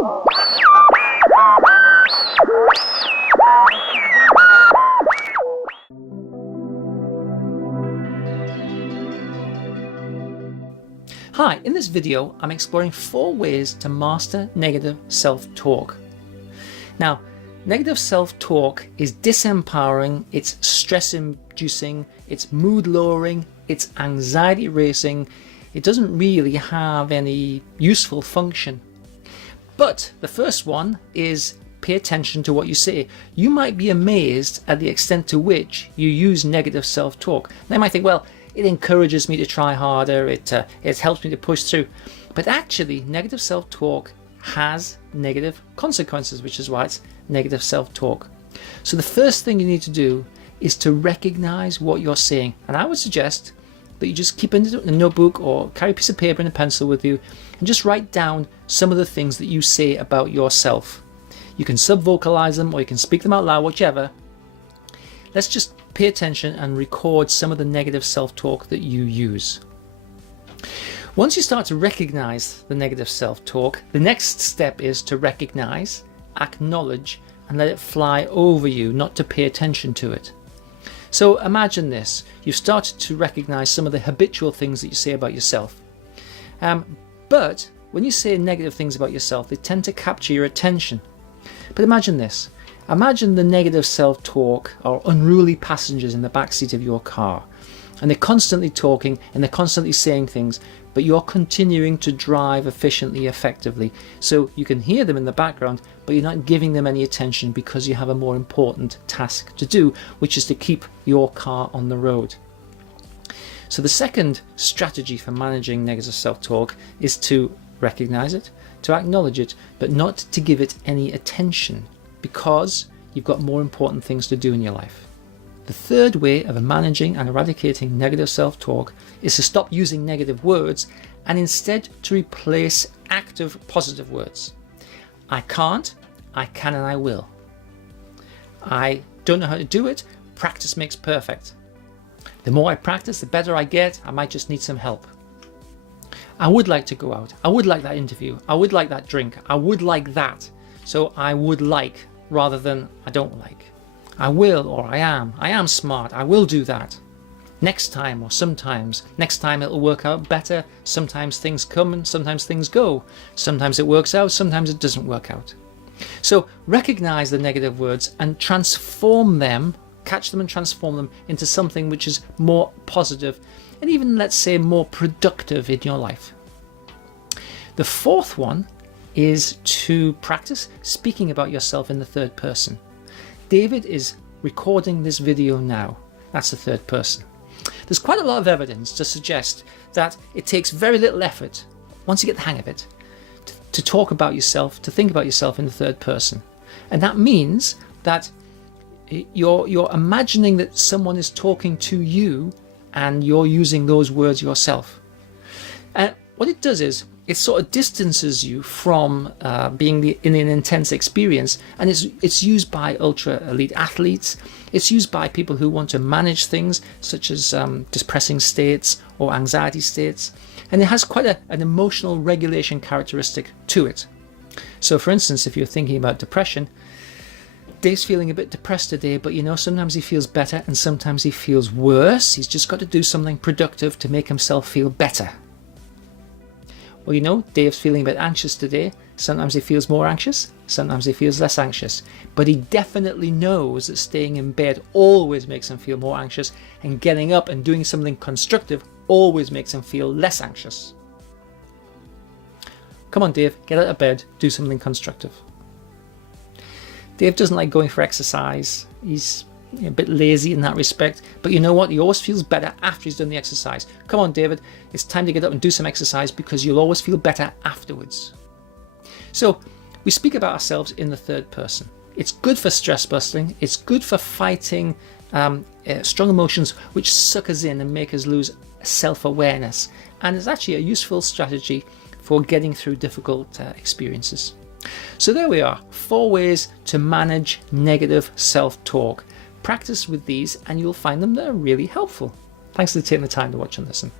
Hi, in this video I'm exploring 4 ways to master negative self-talk. Now, negative self-talk is disempowering, it's stress-inducing, it's mood-lowering, it's anxiety-racing, it doesn't really have any useful function. But the first one is pay attention to what you say. You might be amazed at the extent to which you use negative self-talk. Now you might think, well, it encourages me to try harder, it helps me to push through. But actually, negative self-talk has negative consequences, which is why it's negative self-talk. So the first thing you need to do is to recognize what you're saying. And I would suggest that you just keep a notebook or carry a piece of paper and a pencil with you and just write down some of the things that you say about yourself. You can sub-vocalize them or you can speak them out loud, whichever. Let's just pay attention and record some of the negative self-talk that you use. Once you start to recognize the negative self-talk, the next step is to recognize, acknowledge, and let it fly over you, not to pay attention to it. So imagine this, you've started to recognize some of the habitual things that you say about yourself. But when you say negative things about yourself, they tend to capture your attention. But imagine this. Imagine the negative self-talk or unruly passengers in the backseat of your car, and they're constantly talking and they're constantly saying things, but you're continuing to drive efficiently, effectively. So you can hear them in the background, but you're not giving them any attention because you have a more important task to do, which is to keep your car on the road. So the second strategy for managing negative self-talk is to recognize it, to acknowledge it, but not to give it any attention, because you've got more important things to do in your life. The third way of managing and eradicating negative self-talk is to stop using negative words and instead to replace active positive words. I can't, I can and I will. I don't know how to do it, practice makes perfect. The more I practice, the better I get, I might just need some help. I would like to go out, I would like that interview, I would like that drink, I would like that. So I would like rather than I don't like. I will or I am smart, I will do that. Next time or sometimes, next time it'll work out better, sometimes things come and sometimes things go. Sometimes it works out, sometimes it doesn't work out. So recognize the negative words and transform them, catch them and transform them into something which is more positive and even, let's say, more productive in your life. The fourth one is to practice speaking about yourself in the third person. David is recording this video now. That's the third person. There's quite a lot of evidence to suggest that it takes very little effort, once you get the hang of it, to talk about yourself, to think about yourself in the third person. And that means that you're imagining that someone is talking to you and you're using those words yourself. And what it does is it sort of distances you from being in an intense experience, and it's used by ultra elite athletes. It's used by people who want to manage things such as depressing states or anxiety states, and it has quite an emotional regulation characteristic to it. So for instance, if you're thinking about depression, Dave's feeling a bit depressed today, but sometimes he feels better and sometimes he feels worse. He's just got to do something productive to make himself feel better. Well, Dave's feeling a bit anxious today. Sometimes he feels more anxious, sometimes he feels less anxious. But he definitely knows that staying in bed always makes him feel more anxious, and getting up and doing something constructive always makes him feel less anxious. Come on, Dave, get out of bed, do something constructive. Dave doesn't like going for exercise. He's a bit lazy in that respect, but you know what? He always feels better after he's done the exercise. Come on, David, it's time to get up and do some exercise because you'll always feel better afterwards. So we speak about ourselves in the third person. It's good for stress busting. It's good for fighting strong emotions which suck us in and make us lose self-awareness. And it's actually a useful strategy for getting through difficult experiences. So there we are, 4 ways to manage negative self-talk. Practice with these and you'll find them they're really helpful. Thanks for taking the time to watch and listen.